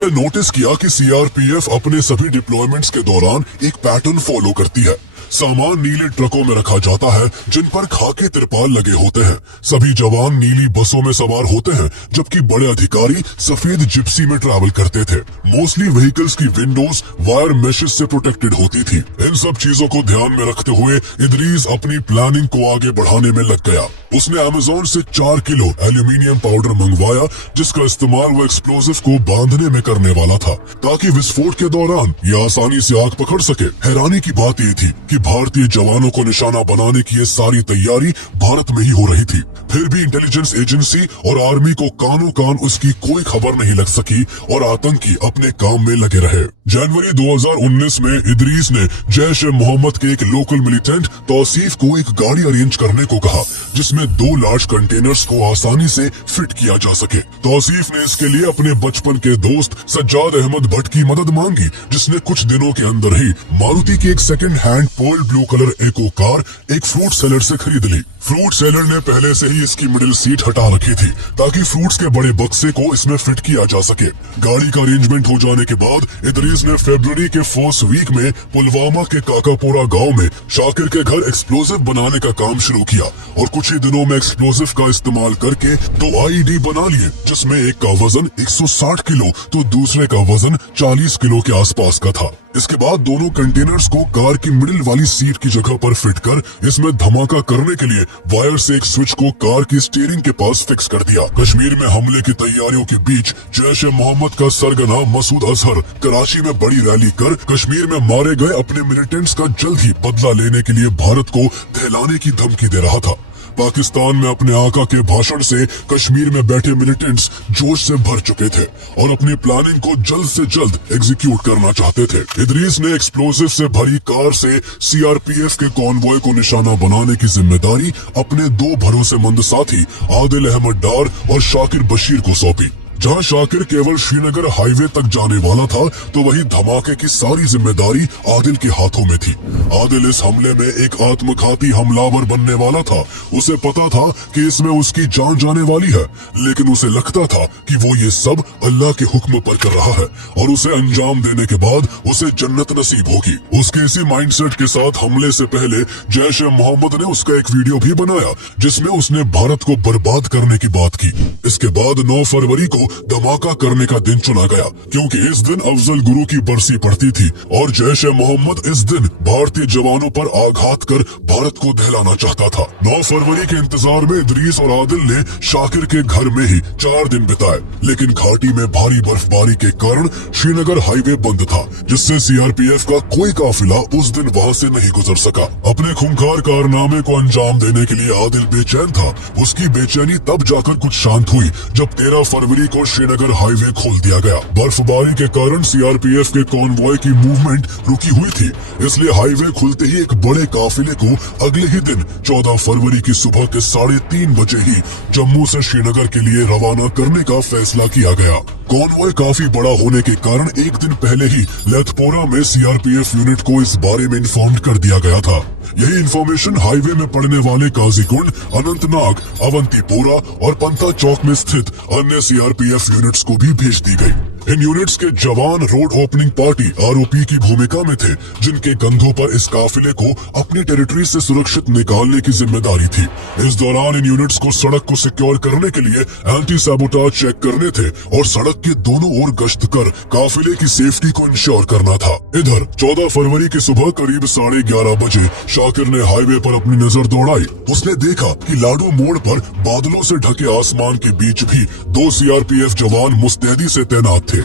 Notice किया कि CRPF अपने सभी डिप्लॉयमेंट्स के दौरान एक पैटर्न फॉलो करती है। सामान नीले ट्रकों में रखा जाता है जिन पर खाकी तिरपाल लगे होते हैं। सभी जवान नीली बसों में सवार होते हैं जबकि बड़े अधिकारी सफेद जिप्सी में ट्रैवल करते थे। मोस्टली व्हीकल्स की विंडोज वायर मेशेस से प्रोटेक्टेड होती थी। इन सब चीजों को ध्यान में रखते हुए इदरीस अपनी प्लानिंग को आगे बढ़ाने में लग गया। उसने अमेज़न से 4 किलो एल्यूमिनियम पाउडर मंगवाया जिसका इस्तेमाल वो एक्सप्लोसिव को बांधने में करने वाला था ताकि विस्फोट के दौरान ये आसानी से आग पकड़ सके। हैरानी की बात ये थी कि भारतीय जवानों को निशाना बनाने की ये सारी तैयारी भारत में ही हो रही थी। फिर भी इंटेलिजेंस एजेंसी और आर्मी को कानों कान उसकी कोई खबर नहीं लग सकी और आतंकी अपने काम में लगे रहे। जनवरी 2019 में इदरीस ने जैश ए मोहम्मद के एक लोकल मिलिटेंट तौसीफ को एक गाड़ी अरेंज करने को कहा जिसमें 2 लार्ज कंटेनर्स को आसानी से फिट किया जा सके। तौसीफ ने इसके लिए अपने बचपन के दोस्त सज्जाद अहमद भट्ट की मदद मांगी जिसने कुछ दिनों के अंदर ही मारुति की एक second hand pearl blue colour Eeco car एक फ्रूट सेलर से खरीद ली। फ्रूट सेलर ने पहले से ही इसकी मिडिल सीट हटा रखी थी ताकि फ्रूट्स के बड़े बक्से को इसमें फिट किया जा सके। गाड़ी का अरेंजमेंट हो जाने के बाद इदरीस ने फरवरी के फर्स्ट वीक में पुलवामा के काकापोरा गांव में शाकिर के घर एक्सप्लोसिव बनाने का काम शुरू किया और कुछ ही दिनों में एक्सप्लोसिव का इस्तेमाल करके 2 आईईडी बना लिए जिसमें एक का वजन 160 किलो तो दूसरे का वजन 40 किलो के आसपास का था। इसके बाद दोनों कंटेनर्स को कार की मिडिल वाली सीट की जगह पर फिट कर इसमें धमाका करने के लिए वायर से एक स्विच को कार की स्टीयरिंग के पास फिक्स कर दिया। कश्मीर में हमले की तैयारियों के बीच जैश ए मोहम्मद का सरगना मसूद अजहर कराची में बड़ी रैली कर कश्मीर में मारे गए अपने मिलिटेंट्स का जल्द ही बदला लेने के लिए भारत को दहलाने की धमकी दे रहा था। पाकिस्तान में अपने आका के भाषण से कश्मीर में बैठे मिलिटेंट्स जोश से भर चुके थे और अपनी प्लानिंग को जल्द से जल्द एग्जीक्यूट करना चाहते थे। इदरीस ने एक्सप्लोसिव से भरी कार से सीआरपीएफ के कॉन्वॉय को निशाना बनाने की जिम्मेदारी अपने 2 भरोसेमंद साथी आदिल अहमद डार और शाकिर बशीर को सौंपी। जहां शाकिर केवल श्रीनगर हाईवे तक जाने वाला था तो वही धमाके की सारी जिम्मेदारी आदिल के हाथों में थी। आदिल इस हमले में एक आत्मघाती हमलावर बनने वाला था। उसे पता था कि इसमें उसकी जान जाने वाली है लेकिन उसे लगता था कि वो ये सब अल्लाह के हुक्म पर कर रहा है और उसे अंजाम देने के बाद उसे जन्नत नसीब होगी। उसके इसी माइंडसेट के साथ हमले से पहले जैश ए मोहम्मद ने उसका एक वीडियो भी बनाया जिसमें उसने भारत को बर्बाद करने की बात की। इसके बाद 9 फरवरी को धमाका करने का दिन चुना गया क्योंकि इस दिन अफजल गुरु की बरसी पड़ती थी और जैश ए मोहम्मद इस दिन भारतीय जवानों पर आघात कर भारत को दहलाना चाहता था। 9 फरवरी के इंतजार में इदरीस और आदिल ने शाकिर के घर में ही 4 दिन बिताए लेकिन घाटी में भारी बर्फबारी के कारण श्रीनगर हाईवे बंद था जिससे सीआरपीएफ का कोई काफिला उस दिन वहां से नहीं गुजर सका। अपने खूंखार कारनामे को अंजाम देने के लिए आदिल बेचैन था। उसकी बेचैनी तब जाकर कुछ शांत हुई जब 13 फरवरी को श्रीनगर हाईवे खोल दिया गया। बर्फबारी के कारण सीआरपीएफ के कॉन्वॉय की मूवमेंट रुकी हुई थी इसलिए हाईवे खुलते ही एक बड़े काफिले को अगले ही दिन 14 फरवरी की सुबह के 3:30 बजे ही जम्मू से श्रीनगर के लिए रवाना करने का फैसला किया गया। कॉन्वॉय काफी बड़ा होने के कारण एक दिन पहले ही लेथपोरा में सीआरपीएफ यूनिट को इस बारे में इन्फॉर्म कर दिया गया था। यही इन्फॉर्मेशन हाईवे में पड़ने वाले काजीकुंड, अनंतनाग, अवंतीपोरा और पंता चौक में स्थित अन्य सीआरपीएफ यूनिट्स को भी भेज दी गई। इन यूनिट्स के जवान रोड ओपनिंग पार्टी आरओपी की भूमिका में थे जिनके कंधों पर इस काफिले को अपनी टेरिटरी से सुरक्षित निकालने की जिम्मेदारी थी। इस दौरान इन यूनिट्स को सड़क को सिक्योर करने के लिए एंटी सैबोटाज चेक करने थे और सड़क के दोनों ओर गश्त कर काफिले की सेफ्टी को इंश्योर करना था। इधर 14 फरवरी की सुबह करीब 11:30 बजे शाकिर ने हाईवे पर अपनी नजर दौड़ाई। उसने देखा कि लाडू मोड़ पर बादलों से ढके आसमान के बीच भी 2 सीआरपीएफ जवान मुस्तैदी से तैनात थे।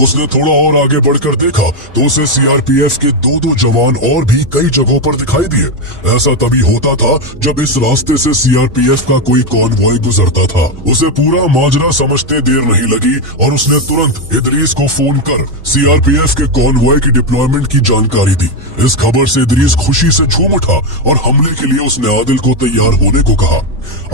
उसने थोड़ा और आगे बढ़कर देखा तो उसे सीआरपीएफ के 2 जवान और भी कई जगहों पर दिखाई दिए। ऐसा तभी होता था जब इस रास्ते से सीआरपीएफ का कोई कॉन्वॉय गुजरता था। उसे पूरा माजरा समझते देर नहीं लगी और उसने तुरंत इदरीस को फोन कर सीआरपीएफ के कॉन्वॉय की डिप्लॉयमेंट की जानकारी दी। इस खबर से इदरीस खुशी से झूम उठा और हमले के लिए उसने आदिल को तैयार होने को कहा।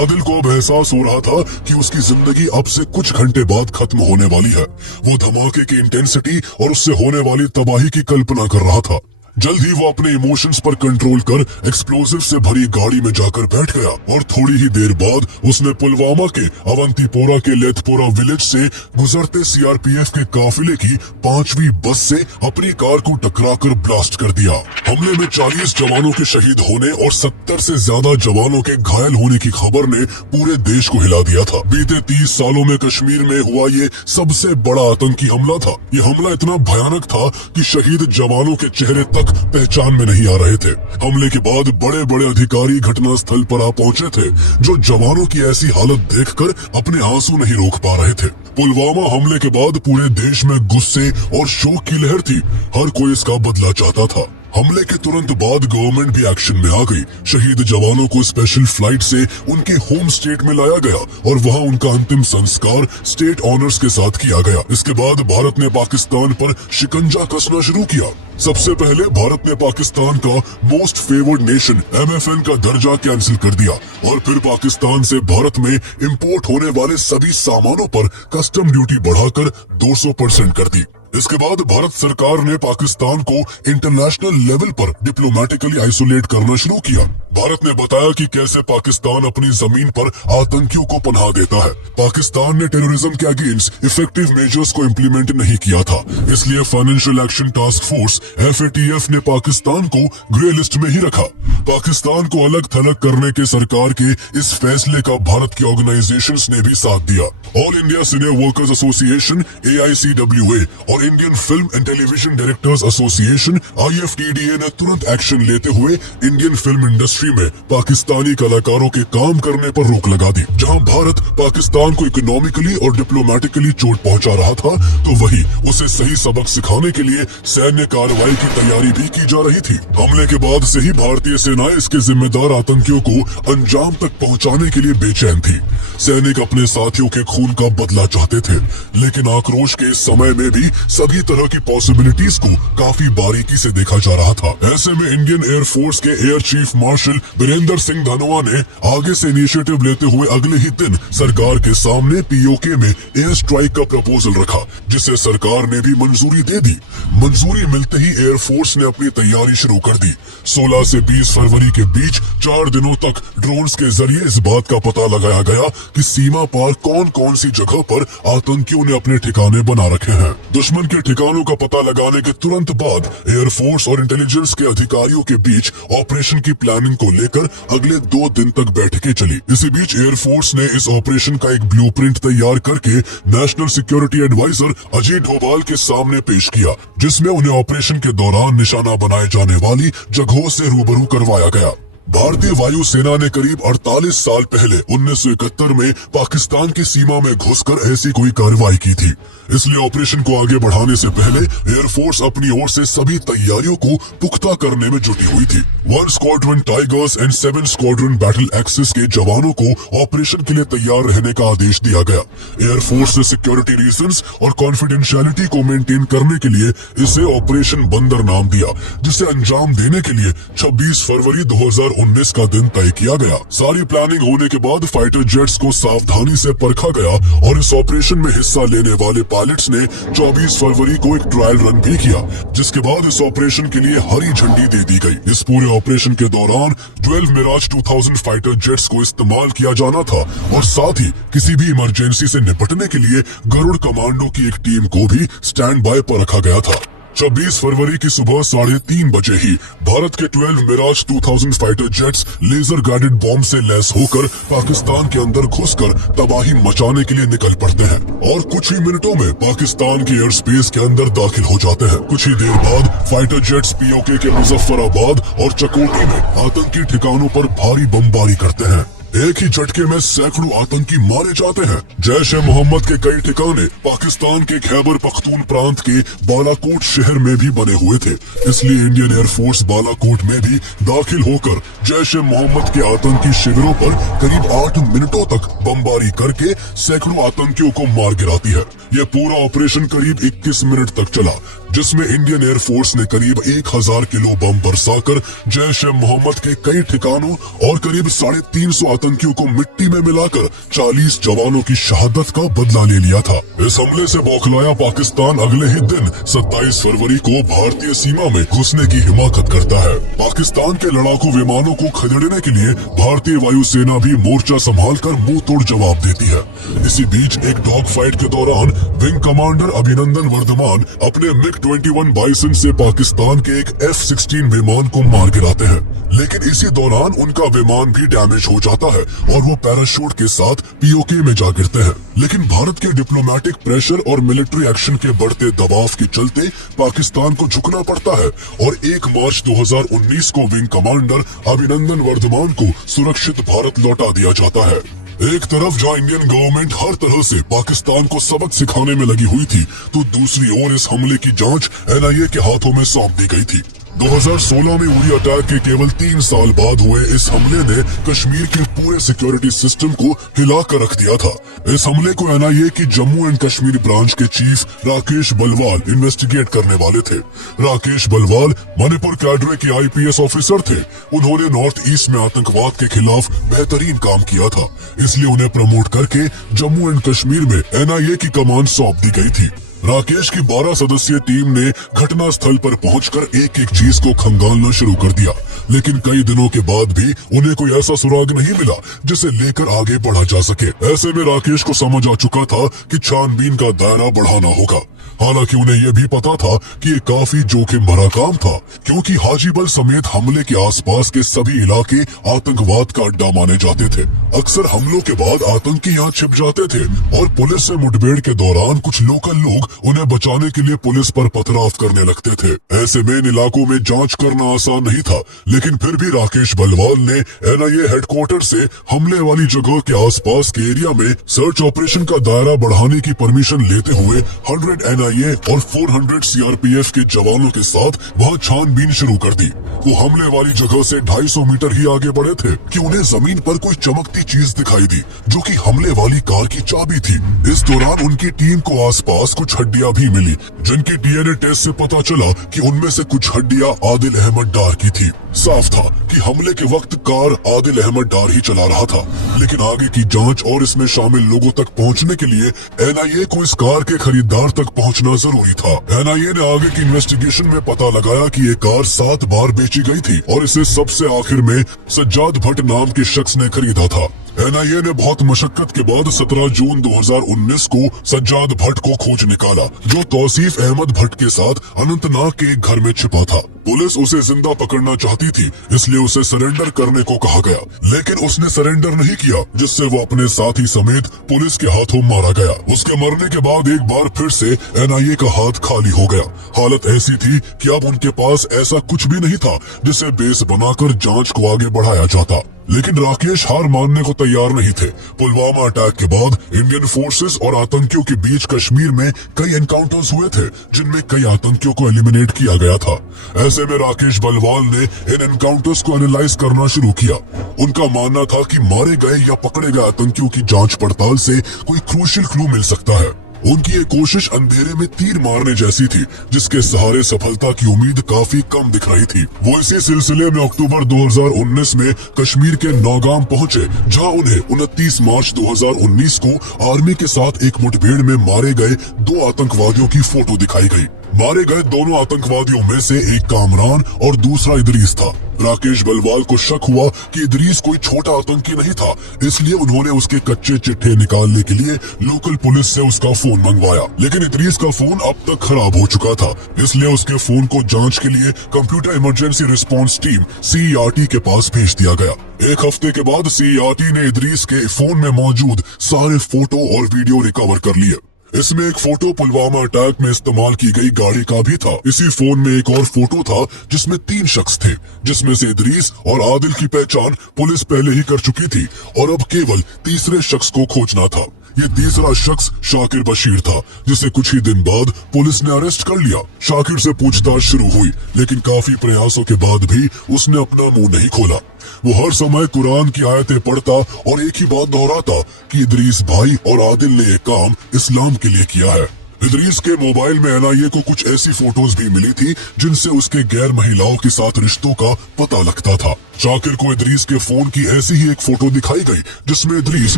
आदिल को अब एहसास हो रहा था कि उसकी जिंदगी अब से कुछ घंटे बाद खत्म होने वाली है। वो धमाके की इंटेंसिटी और उससे होने वाली तबाही की कल्पना कर रहा था। जल्द ही वो अपने इमोशंस पर कंट्रोल कर एक्सप्लोजिव से भरी गाड़ी में जाकर बैठ गया और थोड़ी ही देर बाद उसने पुलवामा के अवंतीपोरा के लेथपोरा विलेज से गुजरते सीआरपीएफ के काफिले की 5वीं बस से अपनी कार को टकराकर ब्लास्ट कर दिया। हमले में 40 जवानों के शहीद होने और 70 से ज्यादा जवानों के घायल होने की खबर ने पूरे देश को हिला दिया था। बीते 30 सालों में कश्मीर में हुआ ये सबसे बड़ा आतंकी हमला था। ये हमला इतना भयानक था कि शहीद जवानों के चेहरे तक पहचान में नहीं आ रहे थे। हमले के बाद बड़े बड़े अधिकारी घटनास्थल पर आ पहुंचे थे, जो जवानों की ऐसी हालत देखकर अपने आंसू नहीं रोक पा रहे थे। पुलवामा हमले के बाद पूरे देश में गुस्से और शोक की लहर थी। हर कोई इसका बदला चाहता था। हमले के तुरंत बाद गवर्नमेंट भी एक्शन में आ गई। शहीद जवानों को स्पेशल फ्लाइट से उनके होम स्टेट में लाया गया और वहां उनका अंतिम संस्कार स्टेट ऑनर्स के साथ किया गया। इसके बाद भारत ने पाकिस्तान पर शिकंजा कसना शुरू किया। सबसे पहले भारत ने पाकिस्तान का मोस्ट फेवर्ड नेशन MFN का दर्जा कैंसिल कर दिया और फिर पाकिस्तान से भारत में इंपोर्ट होने वाले सभी सामानों पर कस्टम ड्यूटी बढ़ाकर 200% कर दी। इसके बाद भारत सरकार ने पाकिस्तान को इंटरनेशनल लेवल पर डिप्लोमेटिकली आइसोलेट करना शुरू किया। भारत ने बताया कि कैसे पाकिस्तान अपनी जमीन पर आतंकियों को पनाह देता है। पाकिस्तान ने टेररिज्म के अगेंस्ट इफेक्टिव मेजर्स को इम्प्लीमेंट नहीं किया था, इसलिए financial action task force FATF ने पाकिस्तान को ग्रे लिस्ट में ही रखा। पाकिस्तान को अलग थलग करने के सरकार के इस फैसले का भारत की ऑर्गेनाइजेशंस ने भी साथ दिया। All India senior workers association AICWA और Indian film and television directors association IFTDA ने तुरंत एक्शन लेते हुए इंडियन फिल्म इंडस्ट्री में पाकिस्तानी कलाकारों के काम करने पर रोक लगा दी। जहां भारत पाकिस्तान को इकोनॉमिकली और डिप्लोमेटिकली चोट पहुंचा रहा था, तो वही उसे सही सबक सिखाने के लिए सैन्य कार्रवाई की तैयारी भी की जा रही थी। हमले के बाद से ही भारतीय सेनाएं इसके जिम्मेदार आतंकियों को अंजाम तक पहुंचाने के लिए बेचैन थी। सैनिक अपने साथियों के खून का बदला चाहते थे, लेकिन आक्रोश के इस समय में भी सभी तरह की पॉसिबिलिटीज को काफी बारीकी से देखा जा रहा था। ऐसे में इंडियन एयरफोर्स के air chief marshal Birendra Singh Dhanoa ने आगे से इनिशिएटिव लेते हुए अगले ही दिन सरकार के सामने POK में एयर स्ट्राइक का प्रपोजल रखा, जिसे सरकार ने भी मंजूरी दे दी। मंजूरी मिलते ही एयरफोर्स ने अपनी तैयारी शुरू कर दी। 16 से 20 फरवरी के बीच 4 दिनों तक ड्रोन्स के जरिए इस बात का पता लगाया गया कि सीमा पार कौन कौन सी जगह पर आतंकियों ने अपने ठिकाने बना रखे हैं। दुश्मन के ठिकानों का पता लगाने के तुरंत बाद एयरफोर्स और इंटेलिजेंस के अधिकारियों के बीच ऑपरेशन की प्लानिंग को लेकर अगले 2 दिन तक बैठकें चली। इसी बीच एयरफोर्स ने इस ऑपरेशन का एक ब्लूप्रिंट तैयार करके national security adviser Ajit Doval के सामने पेश किया, जिसमें उन्हें ऑपरेशन के दौरान निशाना बनाए जाने वाली जगहों से रूबरू करवाया गया। भारतीय वायुसेना ने करीब 48 साल पहले 1971 में पाकिस्तान की सीमा में घुसकर ऐसी कोई कार्रवाई की थी। इसलिए ऑपरेशन को आगे बढ़ाने से पहले एयरफोर्स अपनी ओर से सभी तैयारियों को पुख्ता करने में जुटी हुई थी। 1 squadron tigers and 7 squadron battle axis के जवानों को ऑपरेशन के लिए तैयार रहने का आदेश दिया गया। एयरफोर्स ने सिक्योरिटी रीजंस और कॉन्फिडेंशियलिटी को मेंटेन करने के लिए इसे ऑपरेशन बंदर नाम दिया, जिसे अंजाम देने के लिए 26 फरवरी 2019 का दिन तय किया गया। सारी प्लानिंग होने के बाद फाइटर जेट्स को सावधानी से परखा गया और इस ऑपरेशन में हिस्सा लेने वाले पायलट्स ने 24 फरवरी को एक ट्रायल रन भी किया, जिसके बाद इस ऑपरेशन के लिए हरी झंडी दे दी गई। इस पूरे ऑपरेशन के दौरान 12 मिराज 2000 फाइटर जेट्स को इस्तेमाल किया जाना था और साथ ही किसी भी इमरजेंसी से निपटने के लिए गरुड़ कमांडो की एक टीम को भी स्टैंड बाय पर रखा गया था। 26 फरवरी की सुबह 3:30 बजे ही भारत के 12 Mirage 2000 fighter jets laser guided bomb से लैस होकर पाकिस्तान के अंदर घुसकर तबाही मचाने के लिए निकल पड़ते हैं और कुछ ही मिनटों में पाकिस्तान के एयर स्पेस के अंदर दाखिल हो जाते हैं। कुछ ही देर बाद फाइटर जेट्स POK के मुजफ्फराबाद और चकोटी में आतंकी ठिकानों पर भारी बमबारी करते हैं। एक ही झटके में सैकड़ों आतंकी मारे जाते हैं। जैश ए मोहम्मद के कई ठिकाने पाकिस्तान के खैबर पख्तून प्रांत के बालाकोट शहर में भी बने हुए थे, इसलिए इंडियन एयरफोर्स बालाकोट में भी दाखिल होकर जैश ए मोहम्मद के आतंकी शिविरों पर करीब 8 मिनटों तक बमबारी करके सैकड़ों आतंकियों को मार गिराती है। यह पूरा ऑपरेशन करीब 21 मिनट तक चला, जिसमें इंडियन एयरफोर्स ने करीब 1000 किलो बम बरसाकर जैश ए मोहम्मद के कई ठिकानों और करीब 350 आतंकियों को मिट्टी में मिलाकर 40 जवानों की शहादत का बदला ले लिया था। इस हमले से बौखलाया पाकिस्तान अगले ही दिन 27 फरवरी को भारतीय सीमा में घुसने की हिमाकत करता है। पाकिस्तान के लड़ाकू विमानों को खदेड़ने के लिए भारतीय वायुसेना भी मोर्चा संभालकर मुंह तोड़ जवाब देती है। इसी बीच एक डॉग फाइट के दौरान विंग कमांडर अभिनंदन वर्धमान अपने MiG-21 बाइसन से पाकिस्तान के एक F-16 विमान को मार गिराते हैं, लेकिन इसी दौरान उनका विमान भी डैमेज हो जाता है और वो पैराशूट के साथ POK में जा गिरते हैं। लेकिन भारत के डिप्लोमेटिक प्रेशर और मिलिट्री एक्शन के बढ़ते दबाव के चलते पाकिस्तान को झुकना पड़ता है और 1 मार्च 2019 को विंग कमांडर अभिनंदन वर्धमान को सुरक्षित भारत लौटा दिया जाता है। एक तरफ जहां इंडियन गवर्नमेंट हर तरह से पाकिस्तान को सबक सिखाने में लगी हुई थी, तो दूसरी ओर इस हमले की जांच NIA के हाथों में सौंप दी गई थी। 2016 में उरी अटैक के केवल 3 साल बाद हुए इस हमले ने कश्मीर के पूरे सिक्योरिटी सिस्टम को हिला कर रख दिया था। इस हमले को NIA की जम्मू एंड कश्मीर ब्रांच के चीफ राकेश बलवाल इन्वेस्टिगेट करने वाले थे। राकेश बलवाल मणिपुर कैडरे के IPS ऑफिसर थे। उन्होंने नॉर्थ ईस्ट में आतंकवाद के खिलाफ बेहतरीन काम किया था, इसलिए उन्हें प्रमोट करके जम्मू एंड कश्मीर में NIA की कमान सौंप दी गई थी। राकेश की 12 सदस्यीय टीम ने घटना स्थल पर पहुंचकर एक एक चीज को खंगालना शुरू कर दिया, लेकिन कई दिनों के बाद भी उन्हें कोई ऐसा सुराग नहीं मिला जिसे लेकर आगे बढ़ा जा सके। ऐसे में राकेश को समझ आ चुका था कि छानबीन का दायरा बढ़ाना होगा। हालांकि उन्हें यह भी पता था कि ये काफी जोखिम भरा काम था, क्योंकि हाजीबल समेत हमले के आसपास के सभी इलाके आतंकवाद का अड्डा माने जाते थे। अक्सर हमलों के बाद आतंकी यहाँ छिप जाते थे और पुलिस से मुठभेड़ के दौरान कुछ लोकल लोग उन्हें बचाने के लिए पुलिस पर पथराव करने लगते थे। ऐसे में इन इलाकों में जांच करना आसान नहीं था, लेकिन फिर भी राकेश बलवाल ने NIA हेडक्वार्टर से हमले वाली जगह के आसपास के एरिया में सर्च ऑपरेशन का दायरा बढ़ाने की परमिशन लेते हुए 100 NIA और 400 CRPF के जवानों के साथ वहां छानबीन शुरू कर दी। वो हमले वाली जगह से 250 मीटर ही आगे बढ़े थे कि उन्हें जमीन पर कोई चमकती चीज दिखाई दी, जो कि हमले वाली कार की चाबी थी। इस दौरान उनकी टीम को आसपास कुछ हड्डियां भी मिली, जिनकी DNA टेस्ट से पता चला कि उनमें से कुछ हड्डियां आदिल अहमद डार की थी। साफ था कि हमले के वक्त कार आदिल अहमद डार ही चला रहा था, लेकिन आगे की जांच और इसमें शामिल लोगों तक पहुंचने के लिए NIA को इस कार के खरीदार तक पहुंचना जरूरी था। NIA ने आगे की इन्वेस्टिगेशन में पता लगाया कि ये कार 7 बार बेची गई थी और इसे सबसे आखिर में सज्जाद भट्ट नाम के शख्स ने खरीदा था। NIA ने बहुत मशक्कत के बाद 17 जून 2019 को सज्जाद भट्ट को खोज निकाला, जो तौसीफ अहमद भट्ट के साथ अनंतनाग के एक घर में छिपा था। पुलिस उसे जिंदा पकड़ना चाहती थी, इसलिए उसे सरेंडर करने को कहा गया, लेकिन उसने सरेंडर नहीं किया, जिससे वो अपने साथी समेत पुलिस के हाथों मारा गया। उसके मरने के बाद एक बार फिर से NIA का हाथ खाली हो गया। हालत ऐसी थी कि अब उनके पास ऐसा कुछ भी नहीं था जिसे बेस बनाकर जांच को आगे बढ़ाया जाता। लेकिन राकेश हार मानने को तैयार नहीं थे। पुलवामा अटैक के बाद इंडियन फोर्सेस और आतंकियों के बीच कश्मीर में कई एनकाउंटर्स हुए थे, जिनमें कई आतंकियों को एलिमिनेट किया गया था। ऐसे में राकेश बलवाल ने इन एनकाउंटर्स को एनालाइज करना शुरू किया। उनका मानना था कि मारे गए या पकड़े गए आतंकियों की जांच पड़ताल से कोई क्रूशियल क्लू मिल सकता है। उनकी ये कोशिश अंधेरे में तीर मारने जैसी थी, जिसके सहारे सफलता की उम्मीद काफी कम दिख रही थी। वो इसी सिलसिले में अक्टूबर 2019 में कश्मीर के नौगाम पहुंचे, जहां उन्हें 29 मार्च 2019 को आर्मी के साथ एक मुठभेड़ में मारे गए 2 आतंकवादियों की फोटो दिखाई गई। मारे गए दोनों आतंकवादियों में से एक कामरान और दूसरा इदरीस था। राकेश बलवाल को शक हुआ कि इदरीस कोई छोटा आतंकी नहीं था, इसलिए उन्होंने उसके कच्चे चिट्ठे निकालने के लिए लोकल पुलिस से उसका फोन मंगवाया। लेकिन इदरीस का फोन अब तक खराब हो चुका था, इसलिए उसके फोन को जांच के लिए computer emergency response team CERT के पास भेज दिया गया। एक हफ्ते के बाद CERT ने इदरीस के फोन में मौजूद सारे फोटो और वीडियो रिकवर कर लिए। इसमें एक फोटो पुलवामा अटैक में इस्तेमाल की गई गाड़ी का भी था। इसी फोन में एक और फोटो था जिसमें 3 शख्स थे, जिसमें से इदरीस और आदिल की पहचान पुलिस पहले ही कर चुकी थी और अब केवल तीसरे शख्स को खोजना था। ये तीसरा शख्स शाकिर बशीर था, जिसे कुछ ही दिन बाद पुलिस ने अरेस्ट कर लिया। शाकिर से पूछताछ शुरू हुई, लेकिन काफी प्रयासों के बाद भी उसने अपना मुंह नहीं खोला। वो हर समय कुरान की आयतें पढ़ता और एक ही बात दोहराता कि इदरीस भाई और आदिल ने ये काम इस्लाम के लिए किया है। इदरीस के मोबाइल में एनआईए को कुछ ऐसी फोटोज भी मिली थी जिनसे उसके गैर महिलाओं के साथ रिश्तों का पता लगता था। शाकिर को इदरीस के फोन की ऐसी ही एक फोटो दिखाई गई जिसमें इदरीस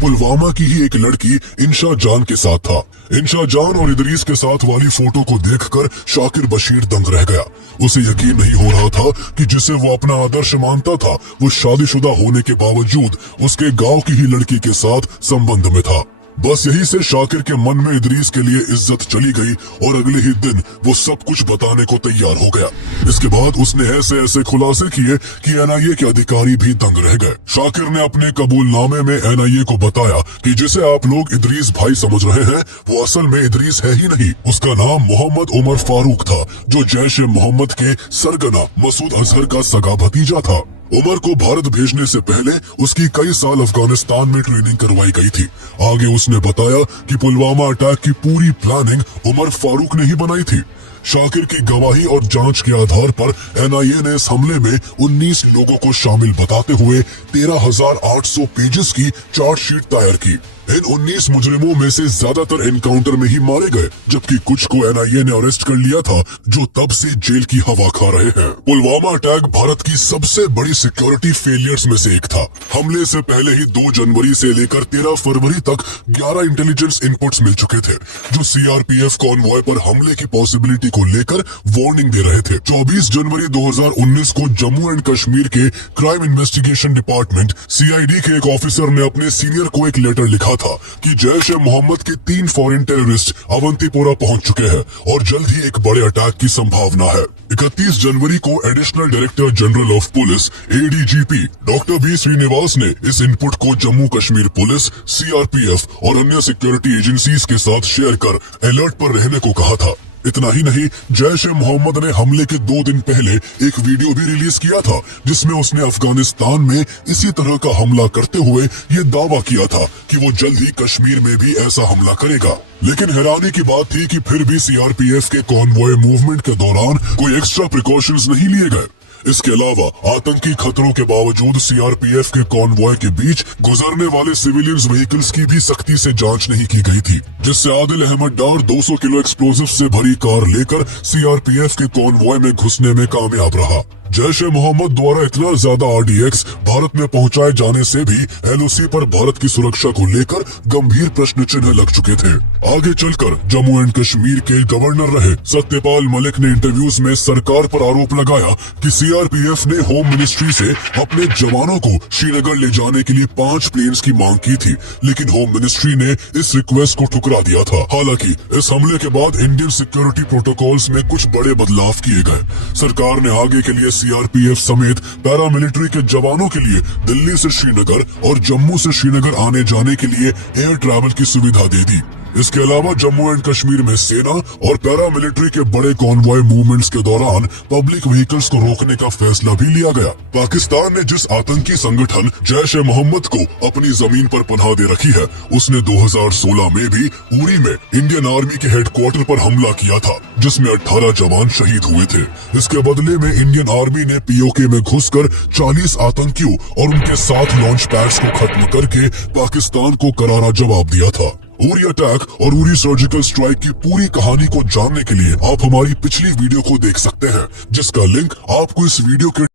पुलवामा की ही एक लड़की इंशा जान के साथ था। इंशा जान और इदरीस के साथ वाली फोटो को देखकर शाकिर बशीर दंग रह गया। उसे यकीन नहीं हो रहा था कि जिसे वो अपना आदर्श मानता था वो शादीशुदा होने के बावजूद उसके गांव की ही लड़की के साथ संबंध में था। बस यही से शाकिर के मन में इदरीस के लिए इज्जत चली गई और अगले ही दिन वो सब कुछ बताने को तैयार हो गया। इसके बाद उसने ऐसे ऐसे खुलासे किए कि एनआईए के अधिकारी भी दंग रह गए। शाकिर ने अपने कबूलनामे में एनआईए को बताया कि जिसे आप लोग इदरीस भाई समझ रहे हैं वो असल में इदरीस है ही नहीं। उसका नाम मोहम्मद उमर फारूक था जो जैश ए मोहम्मद के सरगना मसूद अजहर का सगा भतीजा था। उमर को भारत भेजने से पहले उसकी कई साल अफगानिस्तान में ट्रेनिंग करवाई गई थी। आगे उसने बताया कि पुलवामा अटैक की पूरी प्लानिंग उमर फारूक ने ही बनाई थी। शाकिर की गवाही और जांच के आधार पर एनआईए ने इस हमले में 19 लोगों को शामिल बताते हुए 13,800 पेजेस की चार्जशीट तैयार की। इन 19 मुजरिमों में से ज्यादातर एनकाउंटर में ही मारे गए, जबकि कुछ को एनआईए ने अरेस्ट कर लिया था जो तब से जेल की हवा खा रहे हैं। पुलवामा अटैक भारत की सबसे बड़ी सिक्योरिटी फेलियर्स में से एक था। हमले से पहले ही 2 जनवरी से लेकर 13 फरवरी तक 11 इंटेलिजेंस इनपुट्स मिल चुके थे जो सीआरपीएफ कॉन्वॉय पर हमले की पॉसिबिलिटी को लेकर वार्निंग दे रहे थे। 24 जनवरी 2019 को जम्मू एंड कश्मीर के क्राइम इन्वेस्टिगेशन डिपार्टमेंट सीआईडी के एक ऑफिसर ने अपने सीनियर को एक लेटर लिखा था कि जैश ए मोहम्मद के 3 फॉरेन टेररिस्ट अवंतीपोरा पहुंच चुके हैं और जल्द ही एक बड़े अटैक की संभावना है। 31 जनवरी को additional director general of police ADGP doctor B Srinivas ने इस इनपुट को जम्मू कश्मीर पुलिस, सीआरपीएफ और अन्य सिक्योरिटी एजेंसीज के साथ शेयर कर अलर्ट पर रहने को कहा था। इतना ही नहीं, जैश ए मोहम्मद ने हमले के 2 दिन पहले एक वीडियो भी रिलीज किया था जिसमें उसने अफगानिस्तान में इसी तरह का हमला करते हुए ये दावा किया था कि वो जल्द ही कश्मीर में भी ऐसा हमला करेगा। लेकिन हैरानी की बात थी कि फिर भी सीआरपीएफ के कॉन्वॉय मूवमेंट के दौरान कोई एक्स्ट्रा प्रिकॉशंस नहीं लिए गए। इसके अलावा आतंकी खतरों के बावजूद सीआरपीएफ के कॉन्वॉय के बीच गुजरने वाले सिविलियंस व्हीकल्स की भी सख्ती से जांच नहीं की गई थी, जिससे आदिल अहमद डार 200 किलो एक्सप्लोजिव से भरी कार लेकर सीआरपीएफ के कॉन्वॉय में घुसने में कामयाब रहा। जैश ए मोहम्मद द्वारा इतना ज्यादा आरडीएक्स भारत में पहुंचाए जाने से भी एलओसी पर भारत की सुरक्षा को लेकर गंभीर प्रश्न चिन्ह लग चुके थे। आगे चलकर जम्मू एंड कश्मीर के गवर्नर रहे सत्यपाल मलिक ने इंटरव्यूज में सरकार पर आरोप लगाया कि सीआरपीएफ ने होम मिनिस्ट्री से अपने जवानों को श्रीनगर ले जाने के लिए 5 प्लेन्स की मांग की थी, लेकिन होम मिनिस्ट्री ने इस रिक्वेस्ट को ठुकरा दिया था। हालांकि इस हमले के बाद इंडियन सिक्योरिटी प्रोटोकॉल्स में कुछ बड़े बदलाव किए गए। सरकार ने आगे के लिए सीआरपीएफ समेत पैरामिलिट्री के जवानों के लिए दिल्ली से श्रीनगर और जम्मू से श्रीनगर आने जाने के लिए एयर ट्रैवल की सुविधा दे दी। इसके अलावा जम्मू एंड कश्मीर में सेना और पैरामिलिट्री के बड़े कॉन्वॉय मूवमेंट्स के दौरान पब्लिक व्हीकल्स को रोकने का फैसला भी लिया गया। पाकिस्तान ने जिस आतंकी संगठन जैश ए मोहम्मद को अपनी जमीन पर पनाह दे रखी है, उसने 2016 में भी उरी में इंडियन आर्मी के हेडक्वार्टर पर हमला किया था, जिसमें 18 जवान शहीद हुए थे। इसके बदले में इंडियन आर्मी ने पीओके में घुसकर 40 आतंकियों और उनके 7 लॉन्च पैड्स को खत्म करके पाकिस्तान को करारा जवाब दिया था। उरी अटैक और उरी सर्जिकल स्ट्राइक की पूरी कहानी को जानने के लिए आप हमारी पिछली वीडियो को देख सकते हैं, जिसका लिंक आपको इस वीडियो के